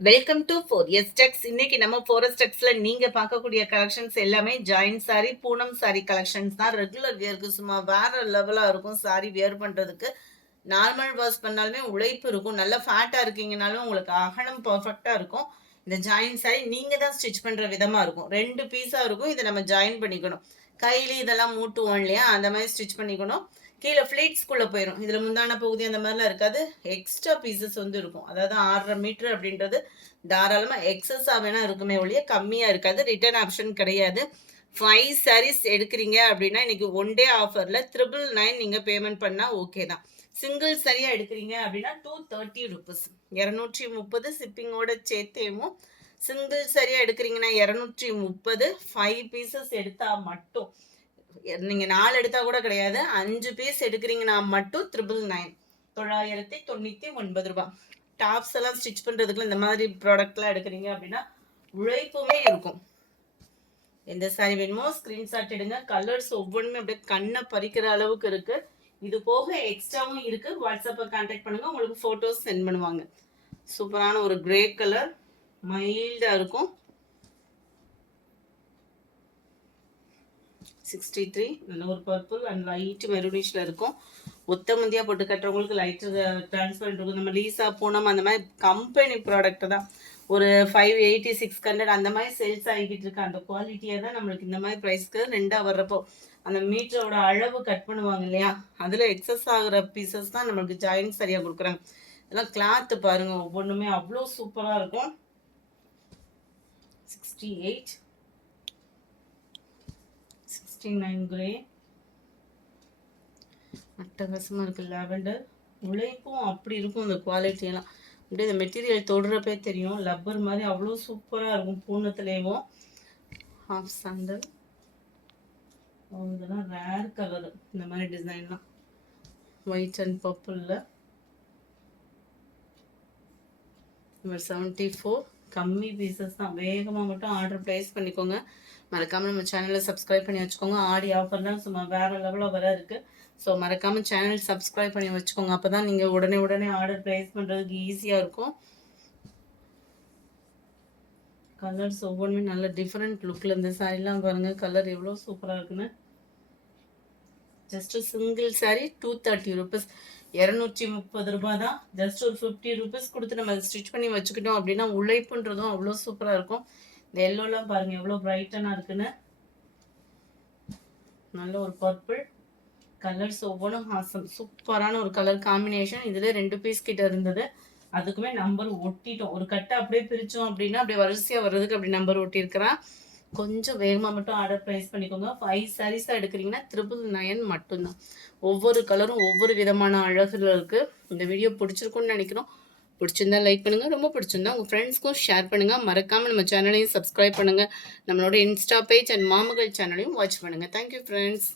Welcome to 4S Tex. இன்னைக்கு நம்ம 4S Texல நீங்க பார்க்கக்கூடிய கலெக்ஷன்ஸ் எல்லாமே ஜாயின்ட் சாரி, பூனம் சாரி கலெக்ஷன்ஸ் தான். ரெகுலர் வியருக்கு சும்மா வேற லெவலா இருக்கும். சாரி வியர் பண்றதுக்கு நார்மல் வாஷ் பண்ணாலுமே உழைப்பு இருக்கும். நல்ல ஃபேட்டா இருக்கீங்கனாலும் உங்களுக்கு அகலம் பர்ஃபெக்டா இருக்கும். இந்த ஜாயின் சாரி நீங்க தான் ஸ்டிச் பண்ற விதமா இருக்கும். 2 பீஸா இருக்கும். இதை நம்ம ஜாயின் பண்ணிக்கணும். கையில இதெல்லாம் மூட்டுவோம் இல்லையா, அந்த மாதிரி ஸ்டிச் பண்ணிக்கணும். கீழே ஃப்ளீட்ஸ்குள்ளே போயிடும். இதில் முந்தான பகுதி அந்த மாதிரிலாம் இருக்காது. எக்ஸ்ட்ரா பீசஸ் வந்து இருக்கும். அதாவது 6.5 மீட்டர் அப்படின்றது தாராளமாக எக்ஸஸாக வேணால் இருக்குமே ஒழிய கம்மியாக இருக்காது. ரிட்டர்ன் ஆப்ஷன் கிடையாது. 5 சாரீஸ் எடுக்கிறீங்க அப்படின்னா இன்னைக்கு 1 டே ஆஃபரில் 999 நீங்கள் பேமெண்ட் பண்ணால் ஓகே தான். சிங்கிள் சரியாக எடுக்கிறீங்க அப்படின்னா 230 ருபீஸ், 230 ஷிப்பிங்கோட சேர்த்தேவும். சிங்கிள் சரியாக எடுக்கிறீங்கன்னா 230, 5 பீசஸ் எடுத்தால் மட்டும், நீங்கள் 4 எடுத்தால் கூட கிடையாது, 5 பீஸ் எடுக்கிறீங்கன்னா மட்டும் 999, 999 ரூபாய். டாப்ஸ் எல்லாம் ஸ்டிச் பண்ணுறதுக்குள்ள இந்த மாதிரி ப்ராடக்ட்லாம் எடுக்கிறீங்க அப்படின்னா உழைப்புமே இருக்கும். எந்த சாரி வேணுமோ ஸ்க்ரீன்ஷாட் எடுங்க. கலர்ஸ் ஒவ்வொன்றுமே அப்படியே கண்ணை பறிக்கிற அளவுக்கு இருக்குது. இது போக எக்ஸ்ட்ராவும் இருக்குது. வாட்ஸ்அப்பை கான்டாக்ட் பண்ணுங்கள், உங்களுக்கு ஃபோட்டோஸ் சென்ட் பண்ணுவாங்க. சூப்பரான ஒரு கிரே கலர், மைல்டாக இருக்கும். 63 நல்ல ஒரு பர்பிள் அண்ட் லைட் மெரூனிஷில் இருக்கும். ஒத்த முந்தியாக போட்டு கட்டுறவங்களுக்கு லைட்டு டிரான்ஸ்பரண்ட் இருக்கும். நம்ம லீஸா பூனம் அந்த மாதிரி கம்பெனி ப்ராடக்ட் தான் ஒரு 580, 600 அந்த மாதிரி சேல்ஸ் ஆகிக்கிட்டு இருக்கு. அந்த குவாலிட்டியாக தான் நம்மளுக்கு இந்த மாதிரி ப்ரைஸ்க்கு ரெண்டாக வர்றப்போ அந்த மீட்டரோட அளவு கட் பண்ணுவாங்க இல்லையா, அதில் எக்ஸஸ் ஆகிற பீசஸ் தான் நம்மளுக்கு ஜாயின் சரியாக கொடுக்குறாங்க. இதெல்லாம் கிளாத்து பாருங்கள், ஒவ்வொன்றுமே அவ்வளோ சூப்பராக இருக்கும். 68, 69 கிரே அட்டகாசமாக இருக்குது. லாவெண்டர் உழைப்பும் அப்படி இருக்கும். இந்த குவாலிட்டியெல்லாம் அப்படியே இந்த மெட்டீரியல் தொடுறப்பே தெரியும். லப்பர் மாதிரி அவ்வளோ சூப்பராக இருக்கும். பூனத்துலேயும் ஹாஃப் சாண்டல், இதெல்லாம் ரேர் கலரு. இந்த மாதிரி டிசைன்லாம் ஒயிட் அண்ட் பர்பிளில். நம்பர் 74, கம்மி பீசஸ் தான். வேகமாக மட்டும் ஆர்டர் ப்ளேஸ் பண்ணிக்கோங்க. மறக்காமல் நம்ம சேனலை சப்ஸ்கிரைப் பண்ணி வச்சுக்கோங்க. ஆடி ஆஃபர்லாம் சும்மா வேறு லெவலில் வர இருக்குது. ஸோ மறக்காமல் சேனல் சப்ஸ்கிரைப் பண்ணி வச்சுக்கோங்க. அப்போ தான் நீங்கள் உடனே ஆர்டர் ப்ளேஸ் பண்ணுறதுக்கு ஈஸியாக இருக்கும். கலர்ஸ் ஒவ்வொன்றுமே நல்ல டிஃப்ரெண்ட் லுக்கில். இந்த சாரீலாம் பாருங்கள், கலர் எவ்வளோ சூப்பராக இருக்குன்னு. ஜஸ்ட்டு சிங்கிள் சாரீ 230 ருபீஸ், 230 ரூபாய் தான். ஜஸ்ட் ஒரு 50 ருபீஸ் கொடுத்து நம்ம ஸ்டிச் பண்ணி வச்சுக்கிட்டோம் அப்படின்னா உழைப்புன்றதும் அவ்வளோ சூப்பராக இருக்கும். இந்த எல்லோலாம் பாருங்கள் எவ்வளோ பிரைட்டனாக இருக்குன்னு. நல்ல ஒரு பர்பிள் கலர்ஸ் ஒவ்வொன்றும் ஹாசம். சூப்பரான ஒரு கலர் காம்பினேஷன். இதில் 2 பீஸ் கிட்ட இருந்தது. அதுக்குமே நம்பர் ஒட்டிட்டோம். ஒரு கட்டை அப்படியே பிரித்தோம் அப்படின்னா அப்படியே வரிசையாக வர்றதுக்கு அப்படி நம்பர் ஒட்டியிருக்கிறேன். கொஞ்சம் வேகமாக மட்டும் ஆர்டர் ப்ரைஸ் பண்ணிக்கோங்க. 5 சாரீஸாக எடுக்கிறீங்கன்னா 999 மட்டும்தான். ஒவ்வொரு கலரும் ஒவ்வொரு விதமான அழகுல இருக்குது. இந்த வீடியோ பிடிச்சிருக்குன்னு நினைக்கிறோம். பிடிச்சிருந்தா லைக் பண்ணுங்கள், ரொம்ப பிடிச்சிருந்தா உங்கள் ஃப்ரெண்ட்ஸ்க்கும் ஷேர் பண்ணுங்கள். மறக்காமல் நம்ம சேனலையும் சப்ஸ்கிரைப் பண்ணுங்கள். நம்மளோட இன்ஸ்டா பேஜ் அண்ட் மாமகள் சேனலையும் வாட்ச் பண்ணுங்கள். Thank you friends.